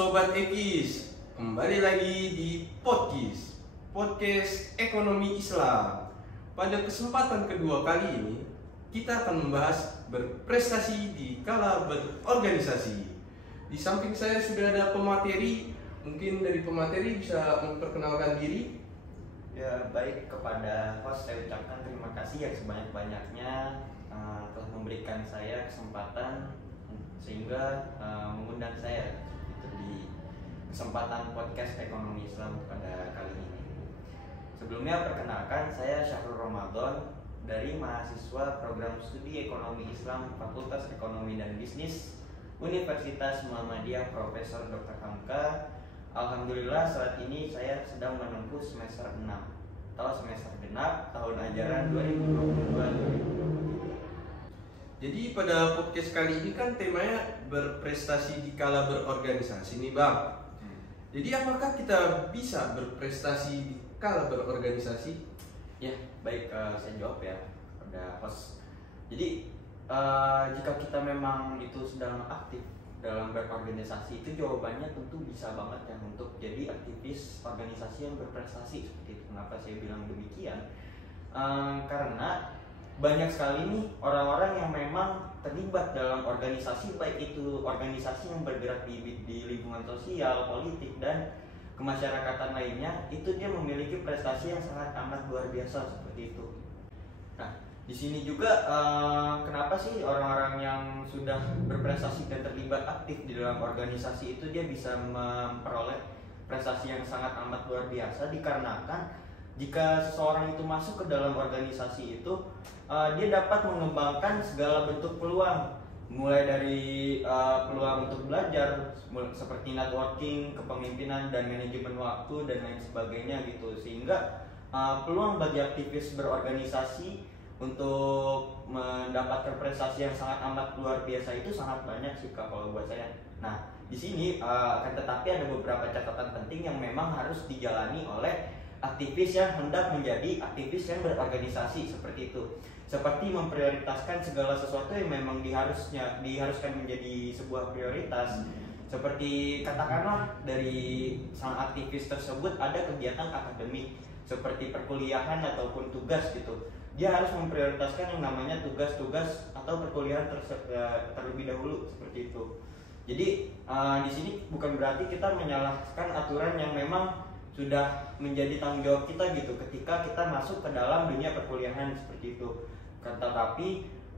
Sobat Ekis, kembali lagi di Podcast Ekonomi Islam. Pada kesempatan kedua kali ini, kita akan membahas berprestasi di kala berorganisasi. Di samping saya sudah ada pemateri, mungkin dari pemateri bisa memperkenalkan diri. Ya, baik, kepada host saya ucapkan terima kasih yang sebanyak-banyaknya telah memberikan saya kesempatan sehingga mengundang saya gitu, di kesempatan podcast ekonomi Islam pada kali ini. Sebelumnya perkenalkan, saya Syahrul Ramadan dari mahasiswa program studi ekonomi Islam Fakultas Ekonomi dan Bisnis Universitas Muhammadiyah Profesor Dr. Hamka. Alhamdulillah saat ini saya sedang menempuh semester 6 atau semester genap tahun ajaran 2022-2023. Jadi pada podcast kali ini kan temanya berprestasi di kala berorganisasi nih Bang. Jadi apakah kita bisa berprestasi di kala berorganisasi? Ya, baik, saya jawab ya pada host. Jadi jika kita memang itu sedang aktif dalam berorganisasi, itu jawabannya tentu bisa banget ya untuk jadi aktivis organisasi yang berprestasi seperti itu. Kenapa saya bilang demikian? Karena banyak sekali nih orang-orang yang memang terlibat dalam organisasi, baik itu organisasi yang bergerak di lingkungan sosial, politik, dan kemasyarakatan lainnya, itu dia memiliki prestasi yang sangat amat luar biasa seperti itu. Nah, di sini juga kenapa sih orang-orang yang sudah berprestasi dan terlibat aktif di dalam organisasi itu dia bisa memperoleh prestasi yang sangat amat luar biasa? Dikarenakan jika seseorang itu masuk ke dalam organisasi itu, dia dapat mengembangkan segala bentuk peluang, mulai dari peluang untuk belajar seperti networking, kepemimpinan dan manajemen waktu dan lain sebagainya gitu. Sehingga peluang bagi aktivis berorganisasi untuk mendapatkan prestasi yang sangat amat luar biasa itu sangat banyak sih kalau buat saya. Nah, di sini akan tetapi ada beberapa catatan penting yang memang harus dijalani oleh aktivis yang hendak menjadi aktivis yang berorganisasi seperti itu. Seperti memprioritaskan segala sesuatu yang memang diharuskan menjadi sebuah prioritas. Seperti katakanlah dari sang aktivis tersebut ada kegiatan akademik seperti perkuliahan ataupun tugas gitu. Dia harus memprioritaskan yang namanya tugas-tugas atau perkuliahan terlebih dahulu seperti itu. Jadi di sini bukan berarti kita menyalahkan aturan yang memang sudah menjadi tanggung jawab kita gitu ketika kita masuk ke dalam dunia perkuliahan seperti itu. Tetapi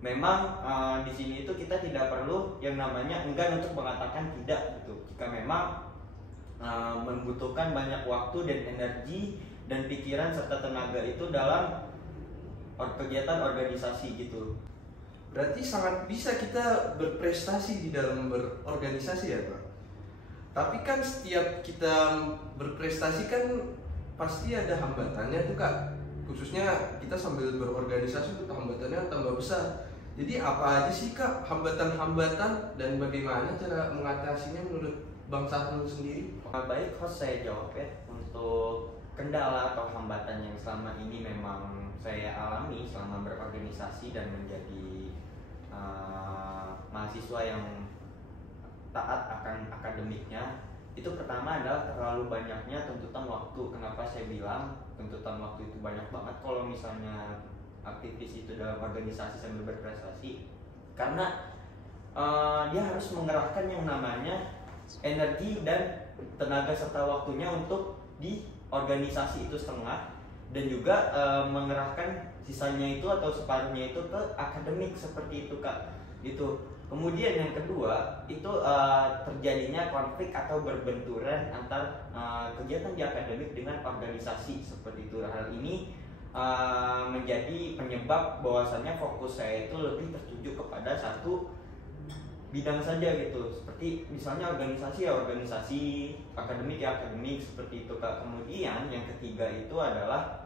memang di sini itu kita tidak perlu yang namanya enggan untuk mengatakan tidak gitu. Jika memang membutuhkan banyak waktu dan energi dan pikiran serta tenaga itu dalam kegiatan organisasi gitu. Berarti sangat bisa kita berprestasi di dalam berorganisasi ya Pak. Tapi kan setiap kita berprestasi kan pasti ada hambatannya tuh Kak. Khususnya kita sambil berorganisasi tuh hambatannya tambah besar. Jadi apa aja sih Kak hambatan-hambatan dan bagaimana cara mengatasinya menurut Bang Sahrul sendiri? Baik, host saya jawab ya. Untuk kendala atau hambatan yang selama ini memang saya alami selama berorganisasi dan menjadi mahasiswa yang taat akan akademiknya, itu pertama adalah terlalu banyaknya tuntutan waktu. Kenapa saya bilang tuntutan waktu itu banyak banget kalau misalnya aktivis itu dalam organisasi sambil berprestasi? Karena dia harus mengerahkan yang namanya energi dan tenaga serta waktunya untuk di organisasi itu setengah, dan juga mengerahkan sisanya itu atau separuhnya itu ke akademik seperti itu Kak gitu. Kemudian yang kedua itu terjadinya konflik atau berbenturan antar kegiatan di akademik dengan organisasi seperti itu. Hal ini menjadi penyebab bahwasannya fokus saya itu lebih tertuju kepada satu bidang saja gitu. Seperti misalnya organisasi ya organisasi, akademik ya akademik seperti itu Kak. Kemudian yang ketiga itu adalah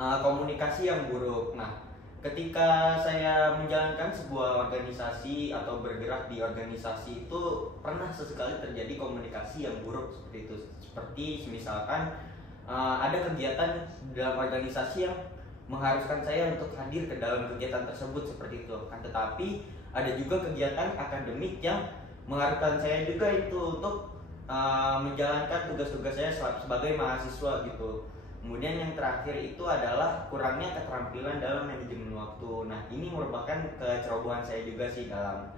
komunikasi yang buruk. Nah, ketika saya menjalankan sebuah organisasi atau bergerak di organisasi itu pernah sesekali terjadi komunikasi yang buruk seperti itu. Seperti misalkan ada kegiatan dalam organisasi yang mengharuskan saya untuk hadir ke dalam kegiatan tersebut seperti itu. Tetapi ada juga kegiatan akademik yang mengharuskan saya juga itu untuk menjalankan tugas-tugas saya sebagai mahasiswa gitu. Kemudian yang terakhir itu adalah kurangnya keterampilan dalam manajemen waktu. Nah, ini merupakan kecerobohan saya juga sih dalam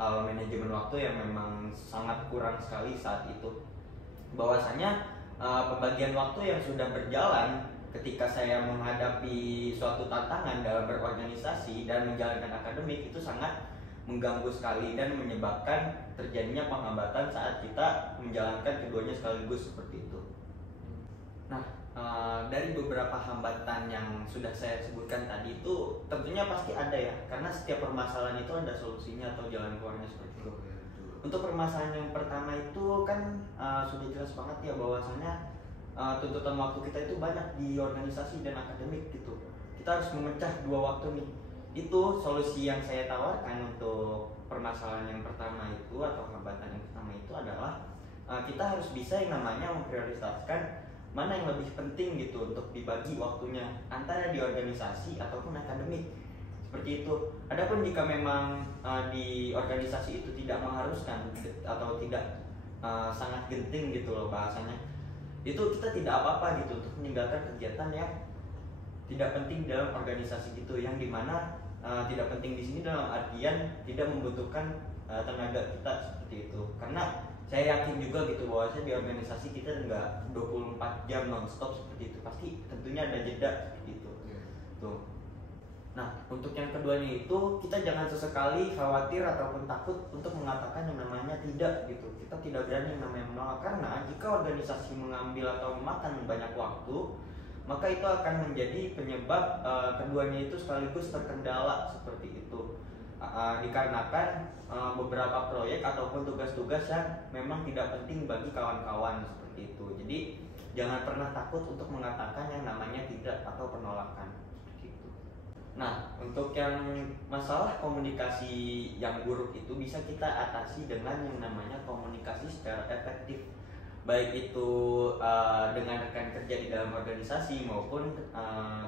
hal manajemen waktu yang memang sangat kurang sekali saat itu. Bahwasanya pembagian waktu yang sudah berjalan ketika saya menghadapi suatu tantangan dalam berorganisasi dan menjalankan akademik itu sangat mengganggu sekali dan menyebabkan terjadinya penghambatan saat kita menjalankan keduanya sekaligus seperti itu. Nah, dari beberapa hambatan yang sudah saya sebutkan tadi itu tentunya pasti ada ya, karena setiap permasalahan itu ada solusinya atau jalan keluarnya seperti itu. Untuk permasalahan yang pertama itu kan sudah jelas banget ya bahwasanya tuntutan waktu kita itu banyak di organisasi dan akademik gitu. Kita harus memecah dua waktu nih. Itu solusi yang saya tawarkan untuk permasalahan yang pertama itu atau hambatan yang pertama itu adalah kita harus bisa yang namanya memprioritaskan mana yang lebih penting gitu untuk dibagi waktunya antara di organisasi ataupun akademik seperti itu. Adapun jika memang di organisasi itu tidak mengharuskan atau tidak sangat genting gitu loh bahasanya, itu kita tidak apa-apa gitu untuk meninggalkan kegiatan yang tidak penting dalam organisasi gitu, yang dimana tidak penting di sini dalam artian tidak membutuhkan tenaga kita seperti itu. Karena saya yakin juga gitu bahwasanya di organisasi kita nggak 24 jam non-stop seperti itu, pasti tentunya ada jeda seperti itu. Tuh. Nah, untuk yang keduanya itu kita jangan sesekali khawatir ataupun takut untuk mengatakan yang namanya tidak gitu. Kita tidak berani yang namanya menolak, karena jika organisasi mengambil atau memakan banyak waktu, maka itu akan menjadi penyebab keduanya itu sekaligus terkendala seperti itu. Dikarenakan beberapa proyek ataupun tugas-tugas yang memang tidak penting bagi kawan-kawan seperti itu. Jadi jangan pernah takut untuk mengatakan yang namanya tidak atau penolakan seperti itu. Nah, untuk yang masalah komunikasi yang buruk itu bisa kita atasi dengan yang namanya komunikasi secara efektif, baik itu dengan rekan kerja di dalam organisasi maupun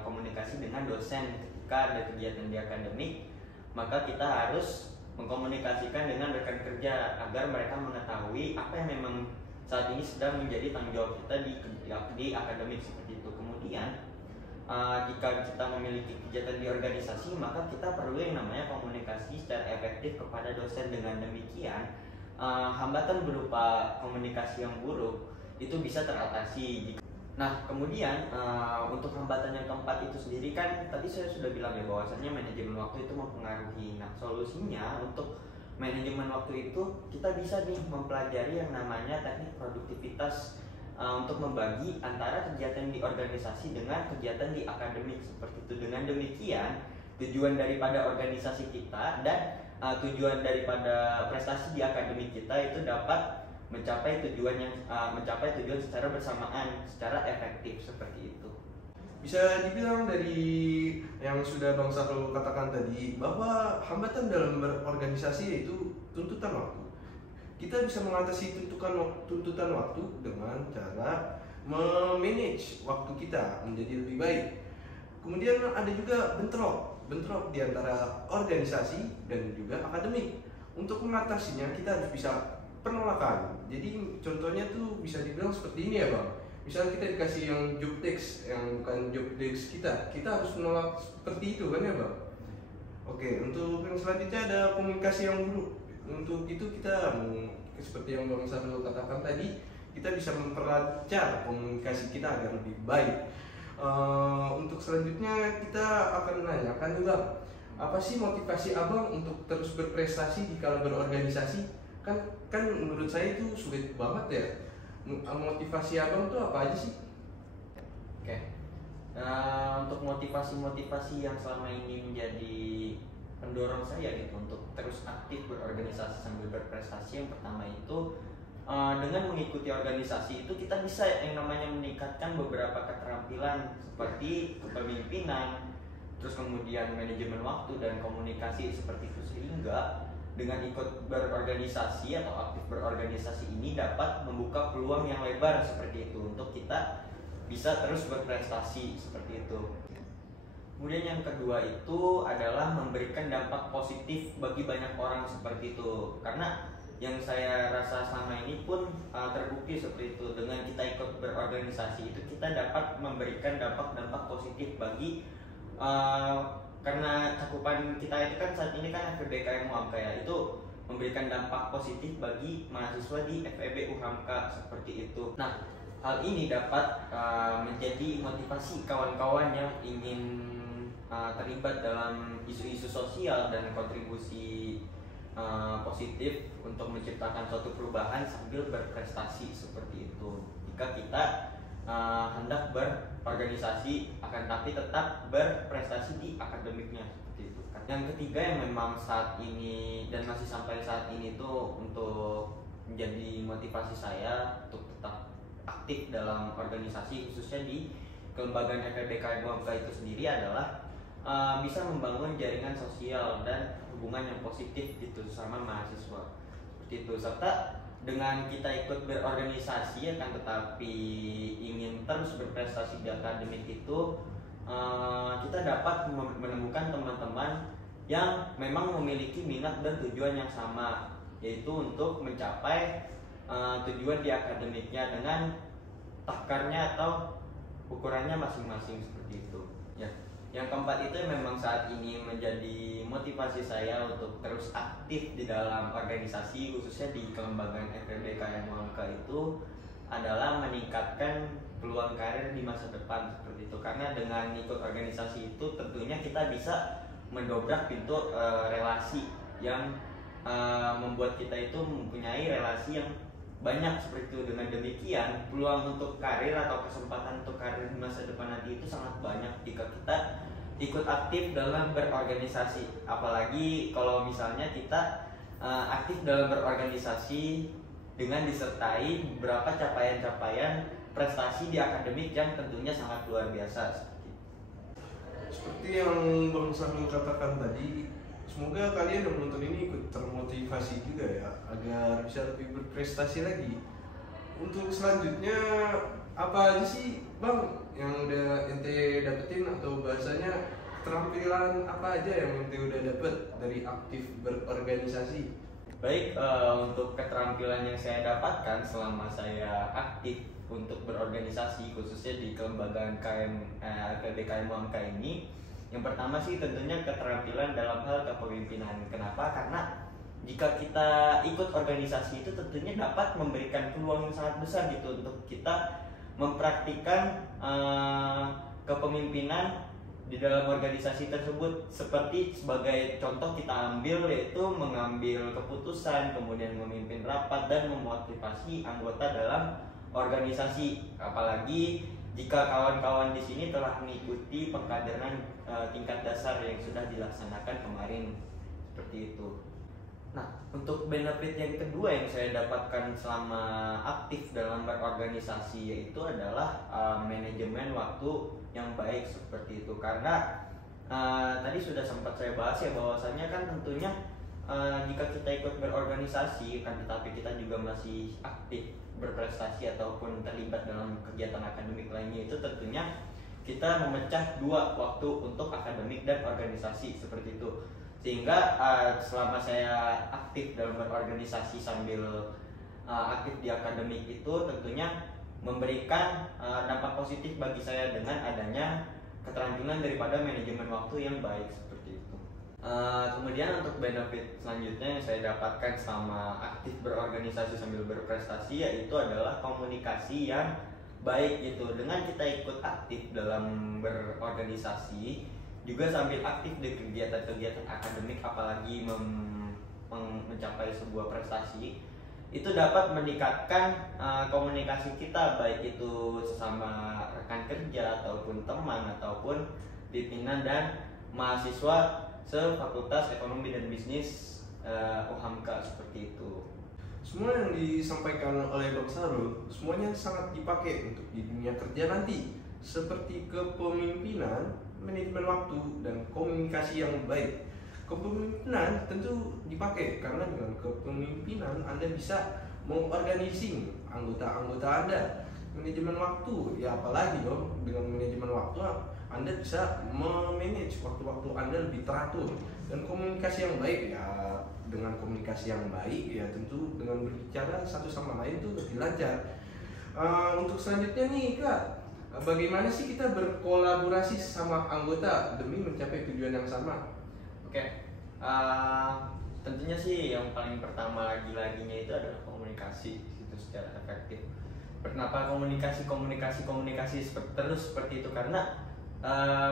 komunikasi dengan dosen ketika ada kegiatan di akademik. Maka kita harus mengkomunikasikan dengan rekan kerja agar mereka mengetahui apa yang memang saat ini sedang menjadi tanggung jawab kita di akademik seperti itu. Kemudian jika kita memiliki kegiatan di organisasi, maka kita perlu yang namanya komunikasi secara efektif kepada dosen. Dengan demikian hambatan berupa komunikasi yang buruk itu bisa teratasi. Nah, kemudian untuk hambatan yang keempat itu sendiri kan tadi saya sudah bilang ya bahwasannya manajemen waktu itu mempengaruhi. Nah, solusinya untuk manajemen waktu itu kita bisa nih mempelajari yang namanya teknik produktivitas untuk membagi antara kegiatan di organisasi dengan kegiatan di akademik seperti itu. Dengan demikian tujuan daripada organisasi kita dan tujuan daripada prestasi di akademik kita itu dapat mencapai tujuan secara bersamaan, secara efektif seperti itu. Bisa dibilang dari yang sudah Bang Sahrul katakan tadi bahwa hambatan dalam berorganisasi yaitu tuntutan waktu. Kita bisa mengatasi tuntutan waktu dengan cara memanage waktu kita menjadi lebih baik. Kemudian ada juga bentrok di antara organisasi dan juga akademik. Untuk mengatasinya kita harus bisa penolakan. Jadi contohnya tuh bisa dibilang seperti ini ya Bang. Misalnya kita dikasih yang job desk yang bukan job desk kita harus menolak seperti itu kan ya Bang. Oke, untuk yang selanjutnya ada komunikasi yang buruk. Untuk itu kita seperti yang Bang Sahrul katakan tadi, kita bisa memperlancar komunikasi kita agar lebih baik. Untuk selanjutnya kita akan menanyakan juga apa sih motivasi Abang untuk terus berprestasi di kala berorganisasi? Kan menurut saya itu sulit banget ya. Motivasi Abang tuh apa aja sih? Oke. Untuk motivasi yang selama ini menjadi pendorong saya gitu untuk terus aktif berorganisasi sambil berprestasi, yang pertama itu dengan mengikuti organisasi itu kita bisa yang namanya meningkatkan beberapa keterampilan seperti kepemimpinan, terus kemudian manajemen waktu dan komunikasi seperti itu, sehingga dengan ikut berorganisasi atau aktif berorganisasi ini dapat membuka peluang yang lebar seperti itu untuk kita bisa terus berprestasi seperti itu. Kemudian yang kedua itu adalah memberikan dampak positif bagi banyak orang seperti itu. Karena yang saya rasa selama ini pun terbukti seperti itu. Dengan kita ikut berorganisasi itu kita dapat memberikan dampak-dampak positif bagi karena cakupan kita itu kan saat ini kan FEB KM UHAMKA ya, itu memberikan dampak positif bagi mahasiswa di FEB UHAMKA seperti itu. Nah, hal ini dapat menjadi motivasi kawan-kawan yang ingin terlibat dalam isu-isu sosial dan kontribusi positif untuk menciptakan suatu perubahan sambil berprestasi seperti itu. Jika kita hendak berorganisasi akan tapi tetap berprestasi di akademiknya seperti itu. Yang ketiga yang memang saat ini dan masih sampai saat ini tuh untuk menjadi motivasi saya untuk tetap aktif dalam organisasi khususnya di kelembagaan FEB KM UHAMKA itu sendiri adalah bisa membangun jaringan sosial dan hubungan yang positif gitu sama mahasiswa seperti itu. Serta dengan kita ikut berorganisasi akan tetapi ingin terus berprestasi di akademik itu kita dapat menemukan teman-teman yang memang memiliki minat dan tujuan yang sama, yaitu untuk mencapai tujuan di akademiknya dengan takarnya atau ukurannya masing-masing seperti itu ya. Yang keempat itu memang saat ini menjadi motivasi saya untuk terus aktif di dalam organisasi khususnya di kelembagaan FEB KM UHAMKA itu adalah meningkatkan peluang karir di masa depan seperti itu. Karena dengan ikut organisasi itu tentunya kita bisa mendobrak pintu relasi yang membuat kita itu mempunyai relasi yang banyak seperti itu. Dengan demikian peluang untuk karir atau kesempatan untuk karir di masa depan nanti itu sangat banyak jika kita ikut aktif dalam berorganisasi. Apalagi kalau misalnya kita aktif dalam berorganisasi dengan disertai beberapa capaian-capaian prestasi di akademik yang tentunya sangat luar biasa. Seperti yang Bang Sahrul katakan tadi, semoga kalian yang menonton ini ikut termotivasi juga ya, agar bisa lebih berprestasi lagi. Untuk selanjutnya, apa aja sih Bang yang udah ente dapetin, atau bahasanya keterampilan apa aja yang ente udah dapet dari aktif berorganisasi? Baik, untuk keterampilan yang saya dapatkan selama saya aktif untuk berorganisasi khususnya di kelembagaan FEB KM UHAMKA ini, yang pertama sih tentunya keterampilan dalam hal kepemimpinan. Kenapa? Karena jika kita ikut organisasi itu tentunya dapat memberikan peluang yang sangat besar gitu untuk kita mempraktikkan kepemimpinan di dalam organisasi tersebut. Seperti sebagai contoh kita ambil yaitu mengambil keputusan, kemudian memimpin rapat dan memotivasi anggota dalam organisasi. Apalagi jika kawan-kawan di sini telah mengikuti pengkaderan tingkat dasar yang sudah dilaksanakan kemarin seperti itu. Nah, untuk benefit yang kedua yang saya dapatkan selama aktif dalam berorganisasi yaitu adalah manajemen waktu yang baik seperti itu. Karena tadi sudah sempat saya bahas ya, bahwasanya kan tentunya jika kita ikut berorganisasi kan tetapi kita juga masih aktif berprestasi ataupun terlibat dalam kegiatan akademik lainnya, itu tentunya kita memecah dua waktu untuk akademik dan organisasi seperti itu. Sehingga selama saya aktif dalam berorganisasi sambil aktif di akademik itu tentunya memberikan dampak positif bagi saya dengan adanya keterampilan daripada manajemen waktu yang baik seperti itu. Kemudian untuk benefit selanjutnya yang saya dapatkan selama aktif berorganisasi sambil berprestasi yaitu adalah komunikasi yang baik gitu. Dengan kita ikut aktif dalam berorganisasi juga sambil aktif di kegiatan-kegiatan akademik, apalagi mencapai sebuah prestasi, itu dapat meningkatkan komunikasi kita, baik itu sesama rekan kerja ataupun teman ataupun pimpinan dan mahasiswa se-Fakultas Ekonomi dan Bisnis UHAMKA seperti itu. Semua yang disampaikan oleh Bang Sahrul semuanya sangat dipakai untuk di dunia kerja nanti, seperti kepemimpinan, manajemen waktu, dan komunikasi yang baik. Kepemimpinan tentu dipakai karena dengan kepemimpinan Anda bisa mengorganisir anggota-anggota Anda Manajemen waktu, ya apalagi dong dengan manajemen waktu Anda bisa memanage waktu-waktu Anda lebih teratur. Dan komunikasi yang baik ya, dengan komunikasi yang baik ya tentu dengan berbicara satu sama lain tuh lebih lancar. Untuk selanjutnya nih Kak, bagaimana sih kita berkolaborasi sama anggota demi mencapai tujuan yang sama? Oke, tentunya sih yang paling pertama lagi-laginya itu adalah komunikasi itu secara efektif. Kenapa komunikasi terus seperti itu? Karena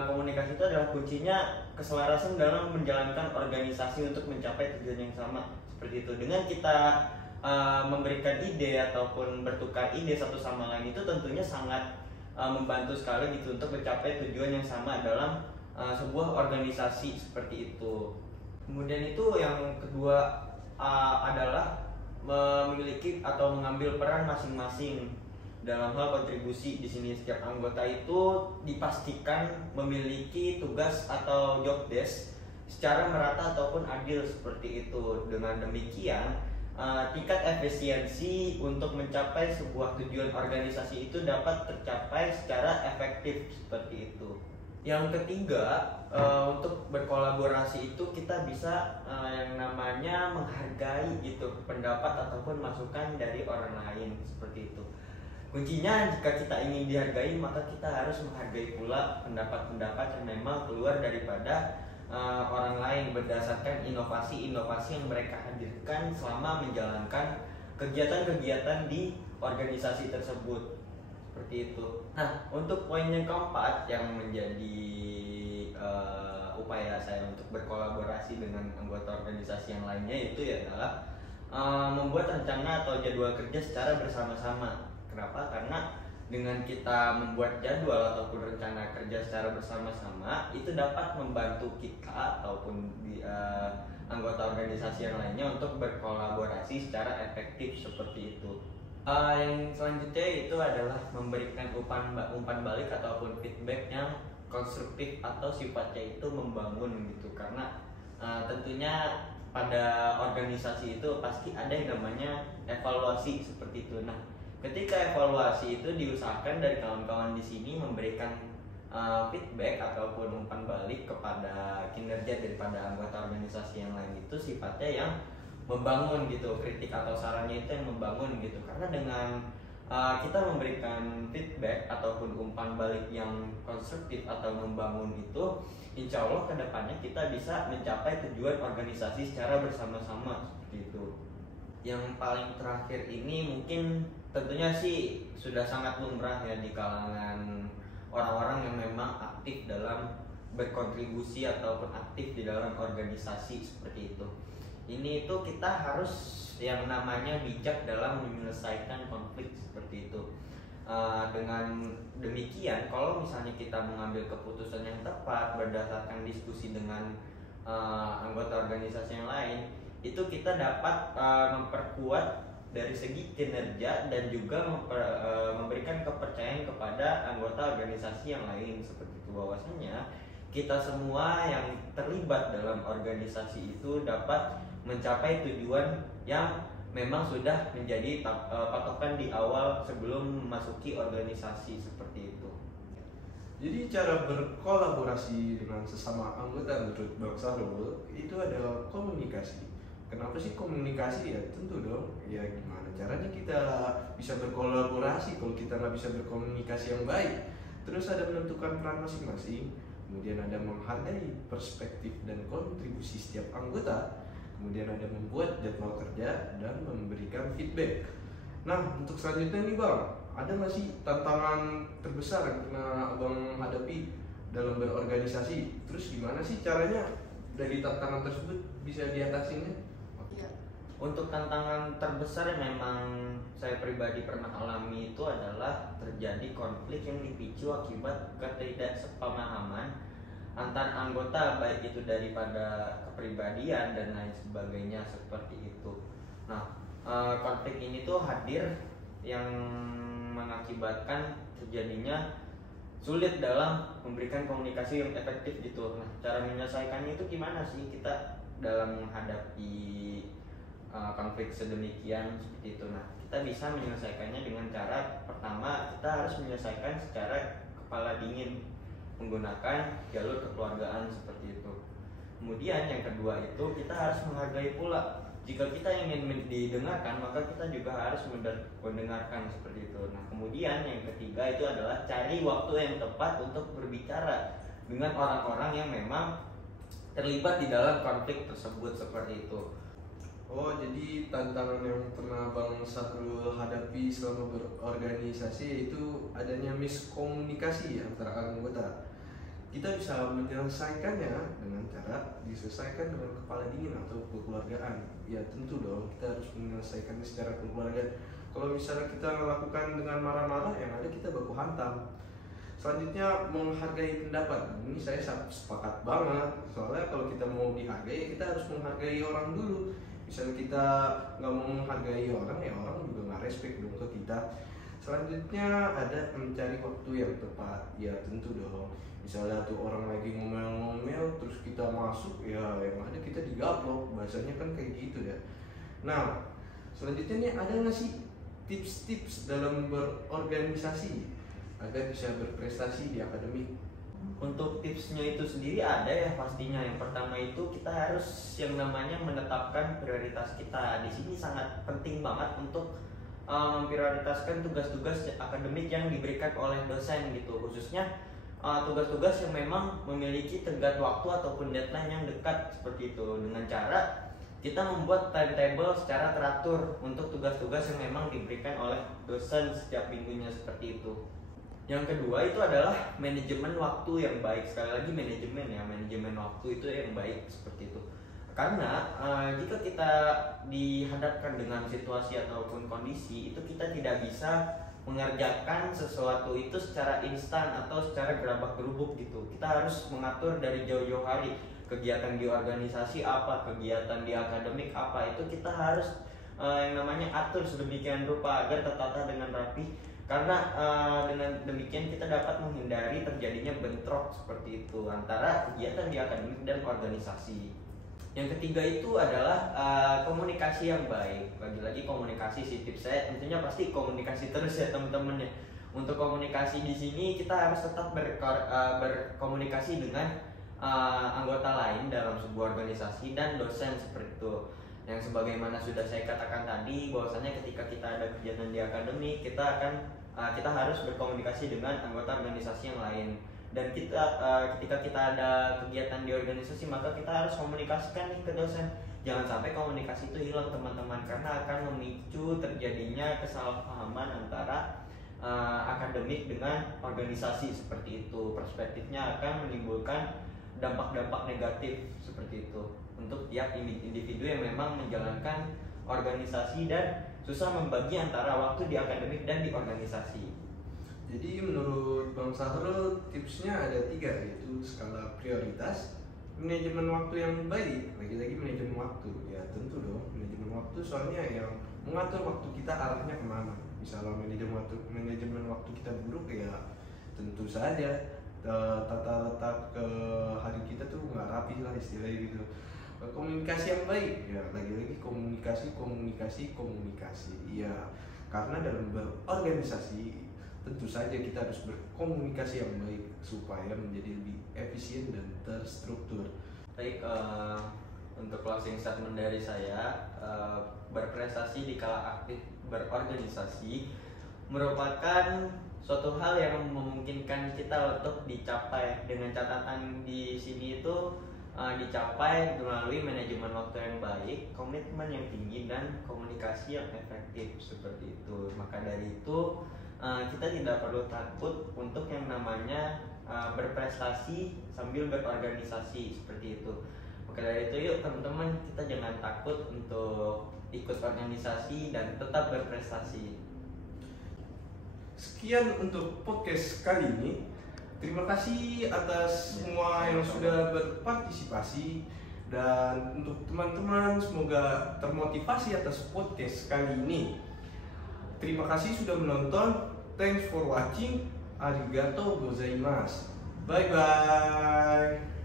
komunikasi itu adalah kuncinya keselarasan dalam menjalankan organisasi untuk mencapai tujuan yang sama seperti itu. Dengan kita memberikan ide ataupun bertukar ide satu sama lain itu tentunya sangat membantu sekali gitu untuk mencapai tujuan yang sama dalam sebuah organisasi seperti itu. Kemudian itu yang kedua adalah memiliki atau mengambil peran masing-masing dalam hal kontribusi. Di sini setiap anggota itu dipastikan memiliki tugas atau job desk secara merata ataupun adil seperti itu. Dengan demikian tingkat efisiensi untuk mencapai sebuah tujuan organisasi itu dapat tercapai secara efektif seperti itu. Yang ketiga, untuk berkolaborasi itu kita bisa yang namanya menghargai gitu pendapat ataupun masukan dari orang lain seperti itu. Kuncinya jika kita ingin dihargai maka kita harus menghargai pula pendapat-pendapat yang memang keluar daripada orang lain berdasarkan inovasi-inovasi yang mereka hadirkan selama menjalankan kegiatan-kegiatan di organisasi tersebut seperti itu. Nah, untuk poin yang keempat yang menjadi upaya saya untuk berkolaborasi dengan anggota organisasi yang lainnya itu adalah membuat rencana atau jadwal kerja secara bersama-sama. Kenapa? Karena dengan kita membuat jadwal ataupun rencana kerja secara bersama-sama itu dapat membantu kita ataupun anggota organisasi yang lainnya untuk berkolaborasi secara efektif seperti itu. Yang selanjutnya itu adalah memberikan umpan balik ataupun feedback yang konstruktif atau sifatnya itu membangun gitu. Karena tentunya pada organisasi itu pasti ada yang namanya evaluasi seperti itu. Nah, ketika evaluasi itu diusahakan dari kawan-kawan di sini memberikan feedback ataupun umpan balik kepada kinerja daripada anggota organisasi yang lain itu sifatnya yang membangun gitu, kritik atau sarannya itu yang membangun gitu. Karena dengan kita memberikan feedback ataupun umpan balik yang konstruktif atau membangun itu, insya Allah kedepannya kita bisa mencapai tujuan organisasi secara bersama-sama seperti itu. Yang paling terakhir ini mungkin tentunya sih sudah sangat lumrah ya di kalangan orang-orang yang memang aktif dalam berkontribusi ataupun aktif di dalam organisasi seperti itu. Ini itu kita harus yang namanya bijak dalam menyelesaikan konflik seperti itu. Dengan demikian, kalau misalnya kita mengambil keputusan yang tepat berdasarkan diskusi dengan anggota organisasi yang lain, itu kita dapat memperkuat dari segi kinerja dan juga memberikan kepercayaan kepada anggota organisasi yang lain seperti itu, bahwasanya kita semua yang terlibat dalam organisasi itu dapat mencapai tujuan yang memang sudah menjadi patokan di awal sebelum memasuki organisasi seperti itu. Jadi cara berkolaborasi dengan sesama anggota menurut Bang Sahrul itu adalah komunikasi. Kenapa sih komunikasi? Ya tentu dong, ya gimana caranya kita bisa berkolaborasi kalau kita nggak bisa berkomunikasi yang baik. Terus ada menentukan peran masing-masing, kemudian ada menghargai perspektif dan kontribusi setiap anggota, kemudian ada membuat jadwal kerja dan memberikan feedback. Nah, untuk selanjutnya nih Bang, ada nggak sih tantangan terbesar yang pernah Abang hadapi dalam berorganisasi? Terus gimana sih caranya dari tantangan tersebut bisa diatasinya? Untuk tantangan terbesar yang memang saya pribadi pernah alami itu adalah terjadi konflik yang dipicu akibat ketidaksepemahaman antar anggota, baik itu daripada kepribadian dan lain sebagainya seperti itu. Nah, konflik ini tuh hadir yang mengakibatkan terjadinya sulit dalam memberikan komunikasi yang efektif gitu. Nah, cara menyelesaikannya itu gimana sih kita dalam menghadapi konflik sedemikian seperti itu. Nah, kita bisa menyelesaikannya dengan cara pertama, kita harus menyelesaikan secara kepala dingin menggunakan jalur kekeluargaan seperti itu. Kemudian yang kedua itu kita harus menghargai pula. Jika kita ingin didengarkan, maka kita juga harus mendengarkan seperti itu. Nah, kemudian yang ketiga itu adalah cari waktu yang tepat untuk berbicara dengan orang-orang yang memang terlibat di dalam konflik tersebut seperti itu. Oh, jadi tantangan yang pernah Bang Sahrul hadapi selama berorganisasi itu adanya miskomunikasi antara anggota. Kita bisa menyelesaikannya dengan cara diselesaikan dengan kepala dingin atau kekeluargaan. Ya tentu dong, kita harus menyelesaikannya secara kekeluargaan. Kalau misalnya kita melakukan dengan marah-marah, yang ada kita baku hantam. Selanjutnya menghargai pendapat. Ini saya sepakat banget. Soalnya kalau kita mau dihargai, kita harus menghargai orang dulu. Misalnya kita nggak mau menghargai orang, ya orang juga nggak respect dong ke kita. Selanjutnya ada mencari waktu yang tepat. Ya tentu dong. Misalnya tuh orang lagi ngomel-ngomel, terus kita masuk, ya yang ada kita digaplok. Bahasanya kan kayak gitu ya. Nah, selanjutnya nih ada nggak sih tips-tips dalam berorganisasi agar bisa berprestasi di akademik? Untuk tipsnya itu sendiri ada ya pastinya. Yang pertama itu kita harus yang namanya menetapkan prioritas kita. Di sini sangat penting banget untuk memprioritaskan tugas-tugas akademik yang diberikan oleh dosen gitu. Khususnya tugas-tugas yang memang memiliki tenggat waktu ataupun deadline yang dekat seperti itu. Dengan cara kita membuat timetable secara teratur untuk tugas-tugas yang memang diberikan oleh dosen setiap minggunya seperti itu. Yang kedua itu adalah manajemen waktu yang baik. Sekali lagi manajemen waktu itu yang baik seperti itu. Karena jika kita dihadapkan dengan situasi ataupun kondisi itu, kita tidak bisa mengerjakan sesuatu itu secara instan atau secara gerabak gerubuk gitu. Kita harus mengatur dari jauh-jauh hari. Kegiatan di organisasi apa, kegiatan di akademik apa, itu kita harus yang namanya atur sedemikian rupa agar tertata dengan rapi. Karena dengan demikian kita dapat menghindari terjadinya bentrok seperti itu antara kegiatan di akademik dan organisasi. Yang ketiga itu adalah komunikasi yang baik. Lagi-lagi komunikasi sih tips saya tentunya pasti komunikasi terus ya teman-teman ya. Untuk komunikasi di sini kita harus tetap berkomunikasi dengan anggota lain dalam sebuah organisasi dan dosen seperti itu. Yang sebagaimana sudah saya katakan tadi, bahwasanya ketika kita ada kegiatan di akademik, kita harus berkomunikasi dengan anggota organisasi yang lain. Dan ketika kita ada kegiatan di organisasi, maka kita harus komunikasikan nih ke dosen. Jangan sampai komunikasi itu hilang teman-teman, karena akan memicu terjadinya kesalahpahaman antara akademik dengan organisasi seperti itu. Perspektifnya akan menimbulkan dampak-dampak negatif seperti itu untuk tiap individu yang memang menjalankan organisasi dan susah membagi antara waktu di akademik dan di organisasi. Jadi menurut Bang Sahrul tipsnya ada 3, yaitu skala prioritas, manajemen waktu yang baik, lagi-lagi manajemen waktu. Ya tentu dong manajemen waktu, soalnya yang mengatur waktu kita arahnya kemana. Misalnya manajemen waktu kita buruk, ya tentu saja tata letak ke hari kita tuh nggak rapi lah istilahnya gitu. Komunikasi yang baik, ya lagi-lagi komunikasi. Ya karena dalam berorganisasi tentu saja kita harus berkomunikasi yang baik supaya menjadi lebih efisien dan terstruktur. Baik, untuk closing statement dari saya, berprestasi di kala aktif berorganisasi merupakan suatu hal yang memungkinkan kita untuk dicapai. Dengan catatan di sini itu dicapai melalui manajemen waktu yang baik, komitmen yang tinggi, dan komunikasi yang efektif seperti itu. Maka dari itu kita tidak perlu takut untuk yang namanya berprestasi sambil berorganisasi seperti itu. Maka dari itu yuk teman-teman, kita jangan takut untuk ikut organisasi dan tetap berprestasi. Sekian untuk podcast kali ini. Terima kasih atas semua yang sudah berpartisipasi, dan untuk teman-teman semoga termotivasi atas podcast kali ini. Terima kasih sudah menonton. Thanks for watching. Arigatou gozaimasu. Bye bye.